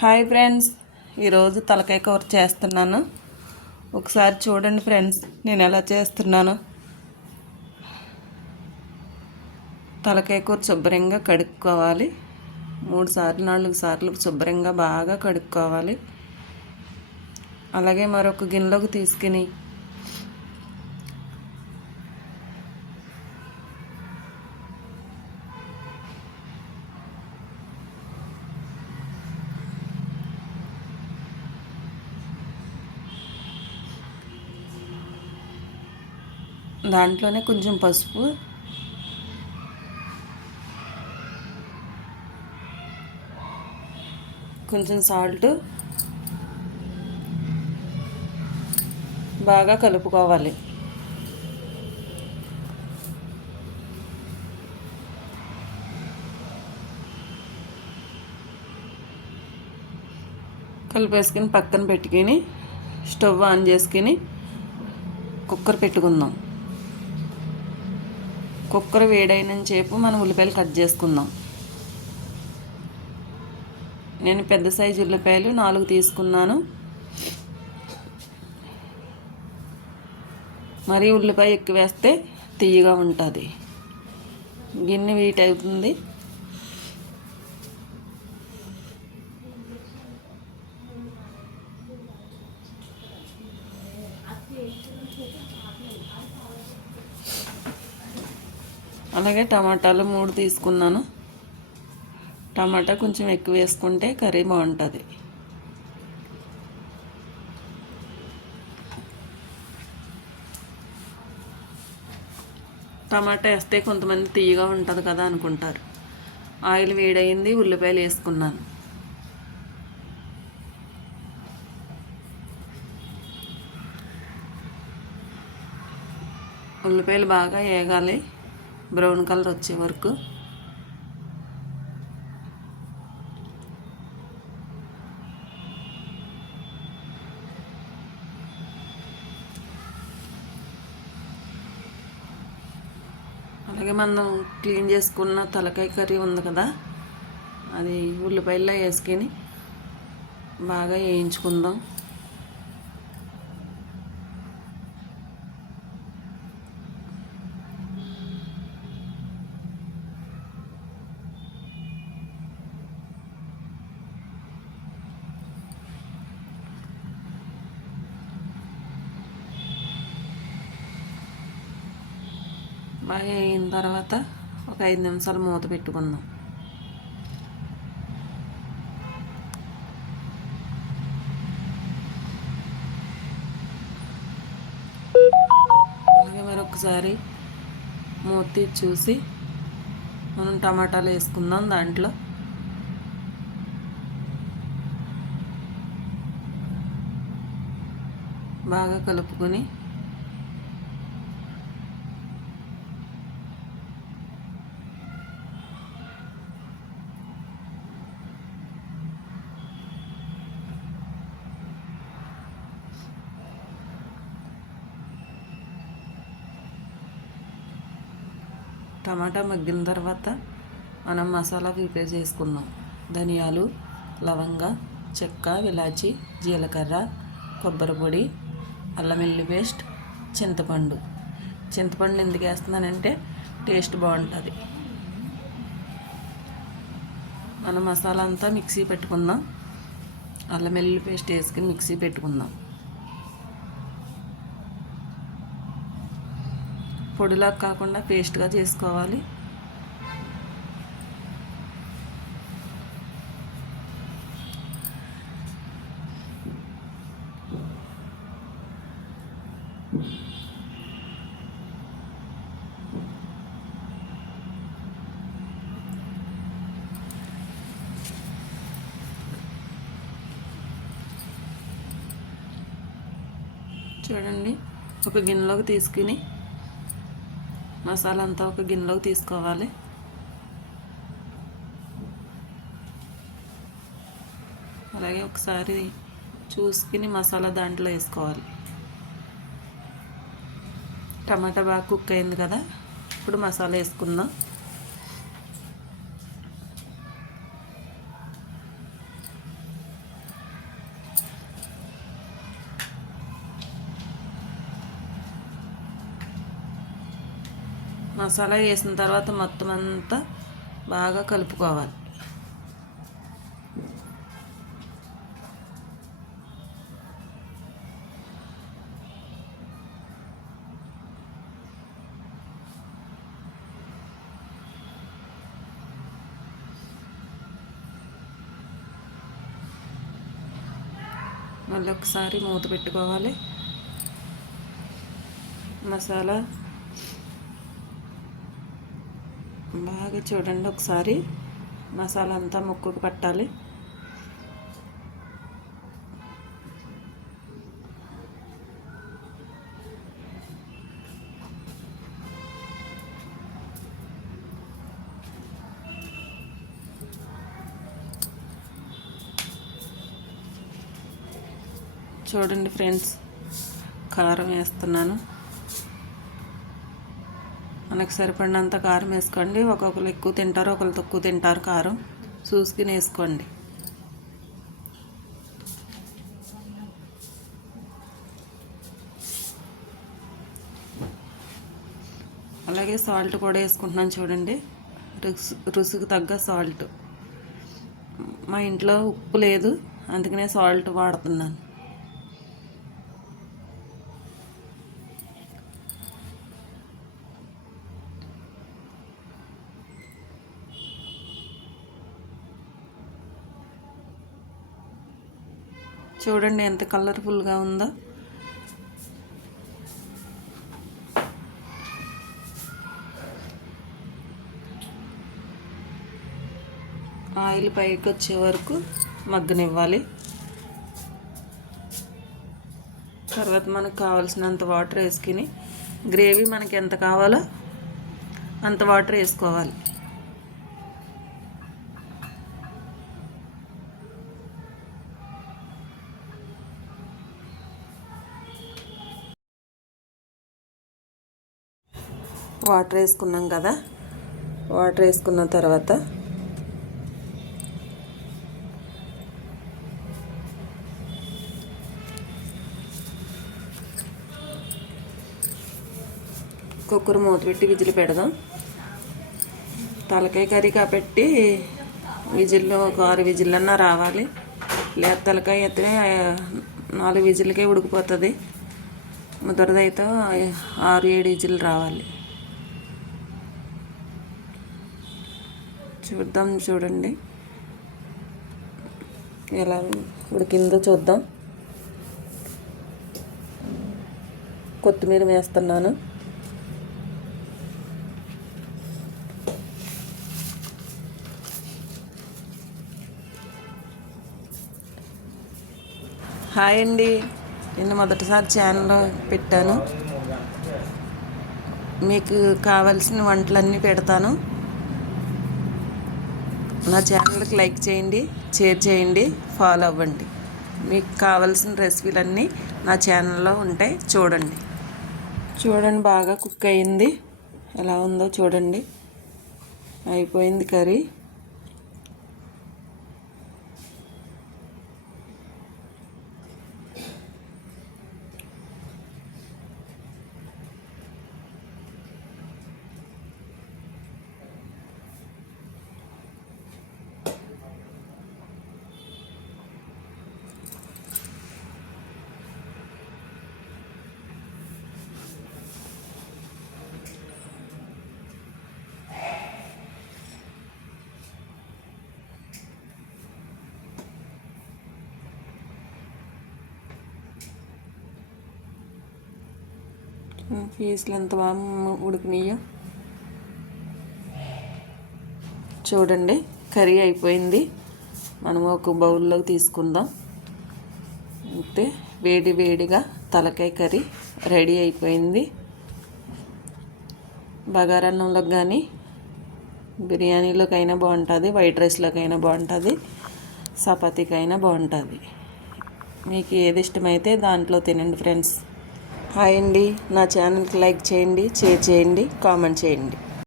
Hi friends, ఈరోజు తలకాయ కూర చేస్తున్నాను. ఒకసారి చూడండి ఫ్రెండ్స్, నేను ఎలా చేస్తున్నాను. తలకాయ కూర శుభ్రంగా కడుక్కోవాలి. 3 సార్లు 4 సార్లు శుభ్రంగా బాగా కడుక్కోవాలి. అలాగే మరొక గిన్నెలోకి తీసుకుని దాంట్లోనే కొంచెం పసుపు, కొంచెం సాల్ట్ బాగా కలుపుకోవాలి. కలిపేసుకుని పక్కన పెట్టుకుని స్టవ్ ఆన్ చేసుకుని కుక్కర్ పెట్టుకుందాం. కుక్కర్ వేడైన సేపు మనం ఉల్లిపాయలు కట్ చేసుకుందాం. నేను పెద్ద సైజు ఉల్లిపాయలు 4 తీసుకున్నాను. మరీ ఉల్లిపాయ ఎక్కువ వేస్తే తీయగా ఉంటుంది. గిన్నె వీట్ అవుతుంది. అలాగే టమాటాలు 3 తీసుకున్నాను. టమాటా కొంచెం ఎక్కువ వేసుకుంటే కర్రీ బాగుంటుంది. టమాటా వేస్తే కొంతమంది తీయగా ఉంటుంది కదా అనుకుంటారు. ఆయిల్ వేడయింది, ఉల్లిపాయలు వేసుకున్నాను. ఉల్లిపాయలు బాగా వేగాలి, బ్రౌన్ కలర్ వచ్చే వరకు. అలాగే మనం క్లీన్ చేసుకున్న తలకాయ కర్రీ ఉంది కదా, అది ఉల్లిపాయల్లో వేసుకొని బాగా వేయించుకుందాం. బాగా అయిన తర్వాత ఒక 5 నిమిషాలు మూత పెట్టుకుందాం. అలాగే మరొకసారి మూత తీసి చూసి మనం టమాటాలు వేసుకుందాం. దాంట్లో బాగా కలుపుకొని టమాటా మగ్గిన తర్వాత మనం మసాలా ప్రిపేర్ చేసుకుందాం. ధనియాలు, లవంగ, చెక్క, ఇలాచి, జీలకర్ర, కొబ్బరి పొడి, అల్లం వెల్లుల్లి పేస్ట్, చింతపండు. చింతపండు ఎందుకు వేస్తున్నానంటే టేస్ట్ బాగుంటుంది. మనం మసాలా అంతా మిక్సీ పెట్టుకుందాం. అల్లం వెల్లుల్లి పేస్ట్ వేసుకుని మిక్సీ పెట్టుకుందాం. పొడిలా కాకుండా పేస్ట్గా చేసుకోవాలి. చూడండి, ఒక గిన్నెలోకి తీసుకుని మసాలా అంతా ఒక గిన్నెలోకి తీసుకోవాలి. అలాగే ఒకసారి చూసుకుని మసాలా దాంట్లో వేసుకోవాలి. టమాటా బాగా కుక్ అయింది కదా, ఇప్పుడు మసాలా వేసుకుందాం. మసాలా వేసిన తర్వాత మొత్తం అంతా బాగా కలుపుకోవాలి. మళ్ళీ ఒకసారి మూత పెట్టుకోవాలి. మసాలా బాగా చూడండి, ఒకసారి మసాలా అంతా ముక్కకు పట్టాలి. చూడండి ఫ్రెండ్స్, కారం వేస్తున్నాను. మనకు సరిపడినంత కారం వేసుకోండి. ఒక్కొక్కరు ఎక్కువ తింటారు, ఒకరు తక్కువ తింటారు. కారం చూసుకుని వేసుకోండి. అలాగే సాల్ట్ కూడా వేసుకుంటున్నాను. చూడండి, రుచికి తగ్గ సాల్ట్. మా ఇంట్లో ఉప్పు లేదు, అందుకనే సాల్ట్ వాడుతున్నాను. చూడండి ఎంత కలర్ఫుల్గా ఉందో. ఆయిల్ పైకి వచ్చే వరకు మగ్గనివ్వాలి. తర్వాత మనకు కావాల్సినంత వాటర్ వేసుకుని, గ్రేవీ మనకి ఎంత కావాలో అంత వాటర్ వేసుకోవాలి. వాటర్ వేసుకున్నాం కదా, వాటర్ వేసుకున్న తర్వాత కుక్కర్ మూత పెట్టి విజిల్ పెడదాం. తలకాయ కర్రీ కాబట్టి విజిల్లో ఒక 6 విజిల్లన్నా రావాలి. లేదా తలకాయ అయితే 4 విజిల్కే ఉడికిపోతుంది. ముదరదైతే 6-7 విజిల్ రావాలి. చూద్దాం, చూడండి ఎలా ఉడికిందో చూద్దాం. కొత్తిమీర వేస్తున్నాను. హాయ్ అండి, నేను మొదటిసారి ఛానల్ పెట్టాను. మీకు కావాల్సిన వంటలన్నీ పెడతాను. నా ఛానల్కి లైక్ చేయండి, షేర్ చేయండి, ఫాలో అవ్వండి. మీకు కావాల్సిన రెసిపీలన్నీ నా ఛానల్లో ఉంటాయి, చూడండి. చూడండి, బాగా కుక్ అయింది. ఎలా ఉందో చూడండి. అయిపోయింది కర్రీ. పీసులు ఎంత బాగా ఉడికినాయో చూడండి. కర్రీ అయిపోయింది. మనం ఒక బౌల్లోకి తీసుకుందాం. అంతే, వేడి వేడిగా తలకాయ కర్రీ రెడీ అయిపోయింది. బగారన్నంలోకి కానీ బిర్యానీలోకైనా బాగుంటుంది, వైట్ రైస్లోకైనా బాగుంటుంది, చపాతీకైనా బాగుంటుంది. మీకు ఏది ఇష్టమైతే దాంట్లో తినండి ఫ్రెండ్స్. హాయ్ అండి, నా ఛానల్కి లైక్ చేయండి, షేర్ చేయండి, కామెంట్ చేయండి.